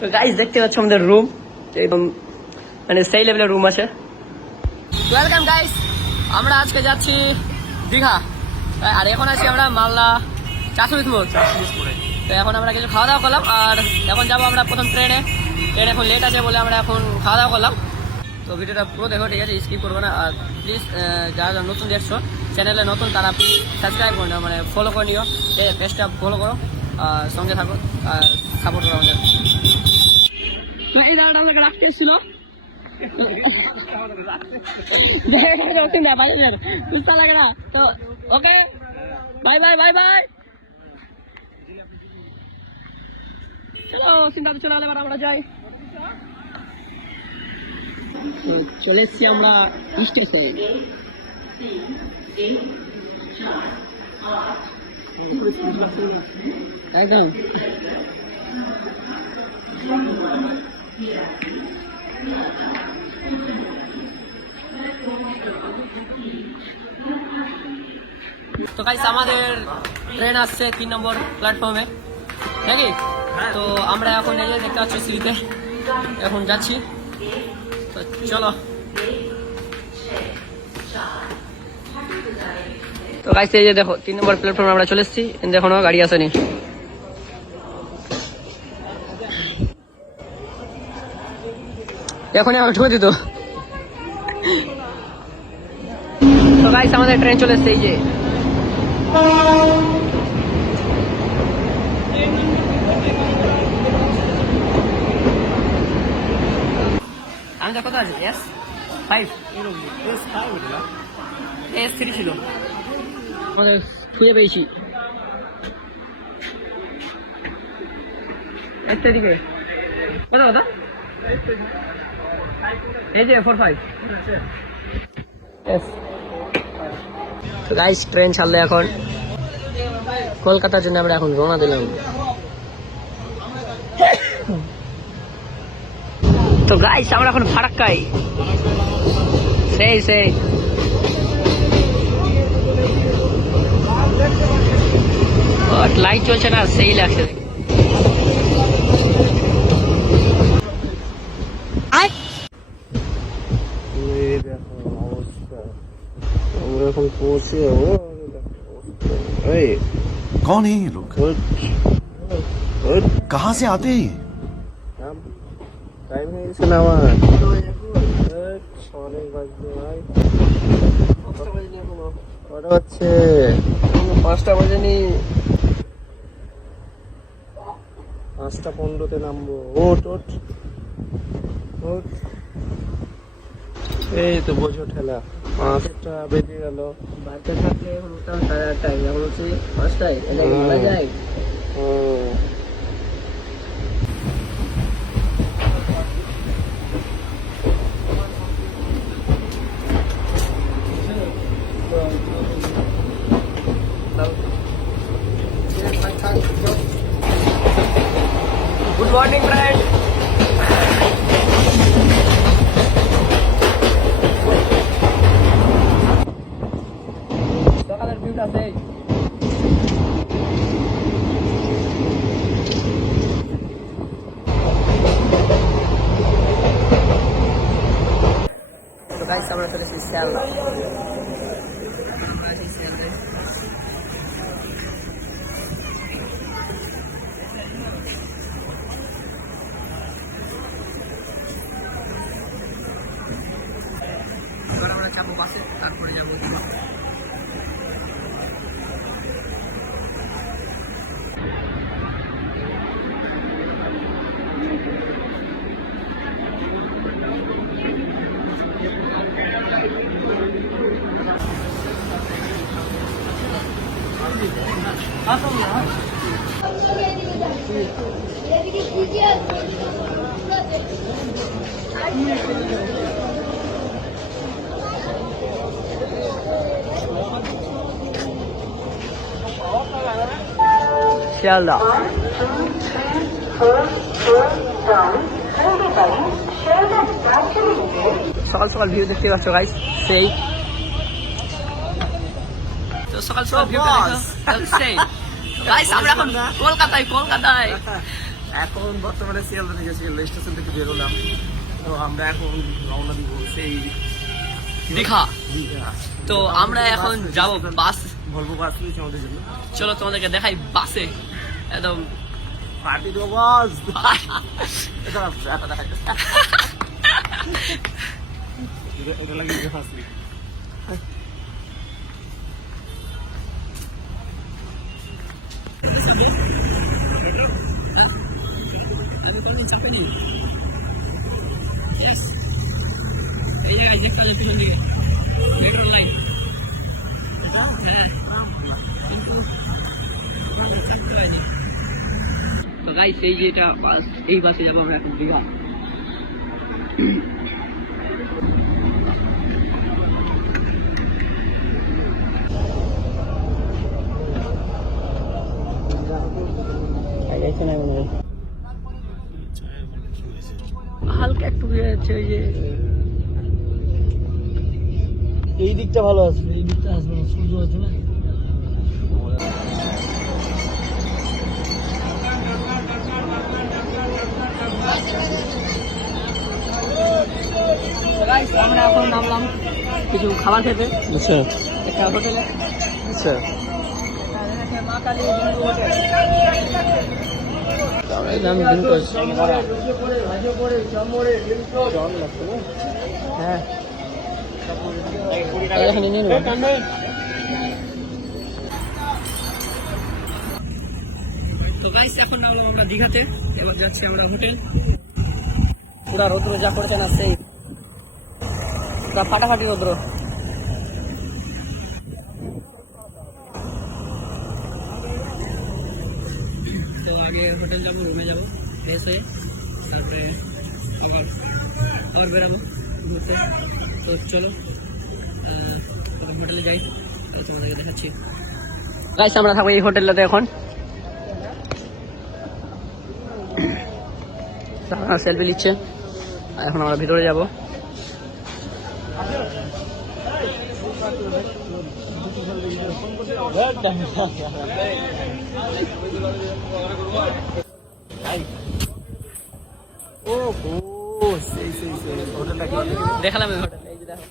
তো গাইস দেখতে পাচ্ছ আমাদের রুম একদম মানে সেই লেভেলের রুম আছে। ওয়েলকাম গাইস, আমরা আজকে যাচ্ছি দীঘা, আর এখন আছি আমরা মালদা চাষুরিত মোড়। তো এখন আমরা কিছু খাওয়া দাওয়া করলাম, আর এখন যাবো আমরা প্রথম ট্রেন এখন লেট আছে বলে আমরা এখন খাওয়া দাওয়া করলাম। তো ভিডিওটা পুরো দেখো, ঠিক আছে, স্কিপ করবো না। আর প্লিজ যারা নতুন দেখছো, চ্যানেলে নতুন, তারা প্লিজ সাবস্ক্রাইব করে নিও, মানে ফলো করে নিও, পেজটা ফলো করো, আর সঙ্গে থাকো, আর সাপোর্ট করো আমাদের। তো এই দাঁড়াটা আমাকে রাখতে এসেছিল, বুঝতে লাগে না তো। ওকে, বাই বাই বাই বাই, চলো চিন্তা চলে এবার আমরা যাই। চলে এসছি আমরা স্টেশনে। একদম তো গাইস আমাদের ট্রেন আসছে 3 নম্বর প্ল্যাটফর্মে, নাকি? তো আমরা এখন এই যে দেখতে পাচ্ছি সিঁড়িতে এখন যাচ্ছি, তো চলো। তো গাইস এই যে দেখো 3 নম্বর প্ল্যাটফর্মে আমরা চলে এসেছি, এখনো গাড়ি আসেনি। এখন আমার ঢুকে দিত। তো গাইস আমাদের ট্রেন চলে এসছে, এই যে আমাদের কত আছে? S5 S3 ছিল, আমাদের খুঁজে পেয়েছি। দিকে কত কত? এই যে 45। তো গাইস ট্রেন ছাড়লে এখন কলকাতার জন্য আমরা এখন রওনা দিলাম। তো গাইস আমরা এখন ফারাক্কাই, সেই লাইট চলছে না, সেই লাগছে। कौन है ये लोग? कहाँ से आते हैं ये? টাইম হয়ে গেছে না আমার, কটা বাজছে? 5টা বাজেনি, 5টা 15-তে নামবো। ওট ওট ওট, এই তো বোঝো ঠেলা, 5টা বেজে গেল। বাড়িতে থাকলে এখন উঠতাম 8:30, এখন হচ্ছে 5টায়, এটা বলা যায়? Good morning friend. সকালের ভিউটা সেই। তো গাইস আমরা চলে এসেছি শিয়ালদা। এবার আমরা যাবো বাসে, তারপরে যাবো। শিয়ালদা সকাল সকাল ভিউ দেখতে পাচ্ছ গাইস, সেই তো সকাল সকাল ভিউটা দেখো সেই। গাইস আমরা এখন কলকাতায় এখন বর্তমানে শিয়ালদা থেকে শিয়ালদা স্টেশন থেকে বেরোলাম, তো আমরা এখন রওনা দিব সেই দীঘা। দীঘা। তো আমরা এখন যাব বাস, ভলভো বাস নিয়েছি আমাদের জন্য। চলো তোমাদেরকে দেখাই বাসে একদম পার্টি দেবো বাস, এটা দেখাই, এটা লাগিয়ে ফাঁসলি। তো গাইস এই যে এটা বাস, এই বাসে যাবো আমরা এখন দীঘা। হালকা একটু হচ্ছে ওই যে এই দিকটা ভালো আছে, এই দিকটা আসবে না, সূর্য আছে না। আমরা এখন নামলাম কিছু খাবার খেতে আচ্ছা একটা হোটেলে। আচ্ছা, মা কালী হোটেল। হ্যাঁ এখানে নিয়ে নেবো। তো গাইস এখন নামলাম আমরা দীঘাতে, এবার যাচ্ছি আমরা হোটেল। পুরা রৌদ্র যা করছে না সেই পুরা ফাটাফাটি রৌদ্র। তো আগে হোটেল যাবো, রুমে যাবো ফ্রেশ হয়ে, তারপরে আবার বেরোবো ঘুরতে। তো চলো হোটেলে যাই, তাহলে তোমাদেরকে দেখাচ্ছি। গাইস আমরা থাকবো এই হোটেলটাতে এখন। সেলফি নিচ্ছে, আর এখন আমরা ভিতরে যাবো। দেখালাম এই হোটেল, এই যে দেখো।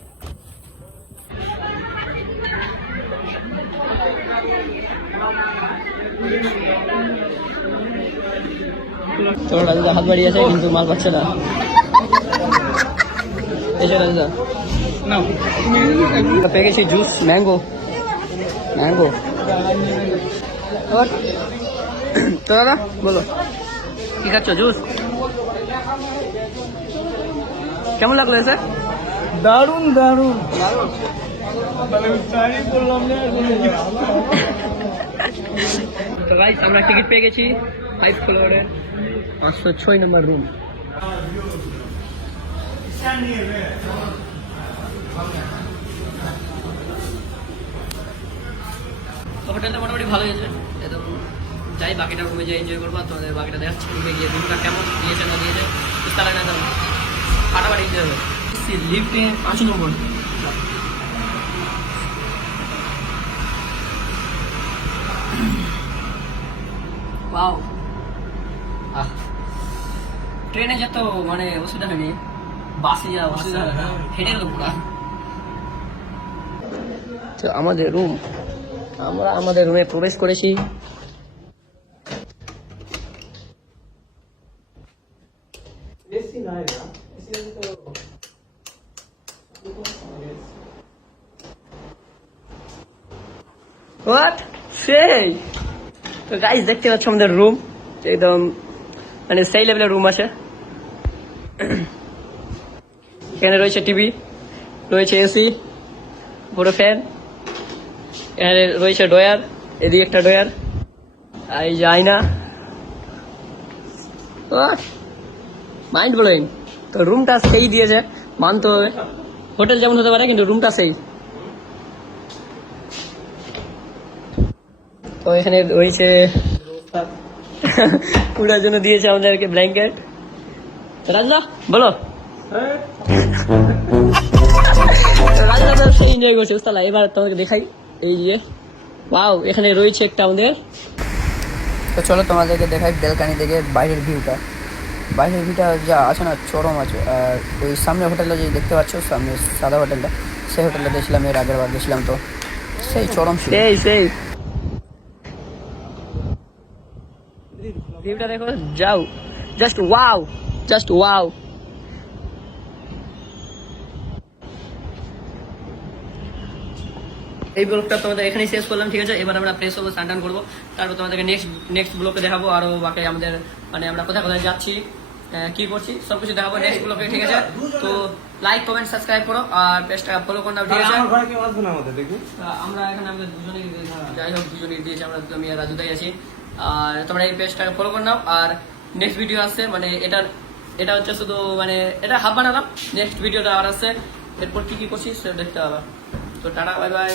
তো রাজুদা হাত বাড়িয়েছে কিন্তু মাল পাচ্ছে না। এই যে রাজুদা পেয়ে গেছি জুস, ম্যাঙ্গো ম্যাঙ্গো। তো দাদা বলো কি খাচ্ছ? জুস কেমন লাগলো এসে? দারুন দারুন। তো গাইস আমরা টিকিট পেয়ে গেছি 5 ফ্লোরে 506 নম্বর রুম। হোটেলটা মোটামুটি ভালো হয়েছে, একদম যাই বাকিটা রুমে যাই এনজয় করবো। তোমাদের বাকিটা দেখাচ্ছি রুমে গিয়ে রুমটা কেমন দিয়েছে না দিয়েছে, বুঝতে লাগে না, একদম ফাটাফাটি এনজয় হবে। লিফটে 5 নম্বর। ওয়াও, ট্রেনে যেত মানে অসুবিধা হয়নি, বাসে যা অসুবিধা হেঁটে গেল পুরা। তো আমাদের রুম, আমরা আমাদের রুমে প্রবেশ করেছি। হোয়াট সেই, তো গাইস দেখতে পাচ্ছ আমাদের রুম একদম মানে সেই লেভেলের রুম আছে। এখানে রয়েছে টিভি, রয়েছে এসি, বড় ফ্যান, এখানে রয়েছে ড্রয়ার, এদিকে একটা ড্রয়ার, আর এই যে আয়না। Mind blowing. তো রুমটা সেই দিয়েছে, মানতে হবে। হোটেল যেমন হতে পারে কিন্তু রুমটা সেই। তো এখানে রয়েছে পুরার জন্য দিয়েছে আমাদেরকে ব্ল্যাঙ্কেট। রাজদা বলো। রাজদা তো সেই এনজয় করছে তাহলে। এবার তোমাকে দেখাই এই যে ওয়াও, এখানে রয়েছে একটা আমাদের তো চলো তোমাদেরকে দেখাই ব্যালকানি থেকে বাইরের ভিউটা। বাইরের ভিউটা যা আছে না, চরম আছে। আর ওই সামনে হোটেলটা যে দেখতে পাচ্ছ, সামনে সাদা হোটেলটা, সেই হোটেলটা গেছিলাম, এর আগের বার গেছিলাম, তো সেই চরম ছিল। সেই ভিউটা দেখো, যাও, জাস্ট ওয়াও, জাস্ট ওয়াও। এই ব্লগটা তোমাদের এখানেই শেষ করলাম, ঠিক আছে? এবার আমরা ফ্রেশ হবো, স্নান টান করবো, তারপর তোমাদেরকে নেক্সট ব্লগে দেখাবো আরো বাকি আমাদের মানে আমরা কোথায় কোথায় যাচ্ছি, কি করছি, সবকিছু দেখাবো নেক্সট ব্লগে, ঠিক আছে? তো লাইক কমেন্ট সাবস্ক্রাইব করো আর পেজটা ফলো করে নাও, ঠিক আছে? আমার ঘরে কেউ আসবে না আমাদের, দেখি আমরা এখানে আমাদের দুজনেই, যাই হোক দুজনেই দিয়েছি, আমরা আমি আর রাজুদাই আছি। আর তোমরা এই পেজটাকে ফলো করে নাও। আর নেক্সট ভিডিও আসছে, মানে এটা হচ্ছে শুধু মানে এটা হাফ বানালাম, নেক্সট ভিডিওটা আর আসছে, এরপর কি কি করছি সেটা দেখতে হবে। তো টাটা, বাই বাই।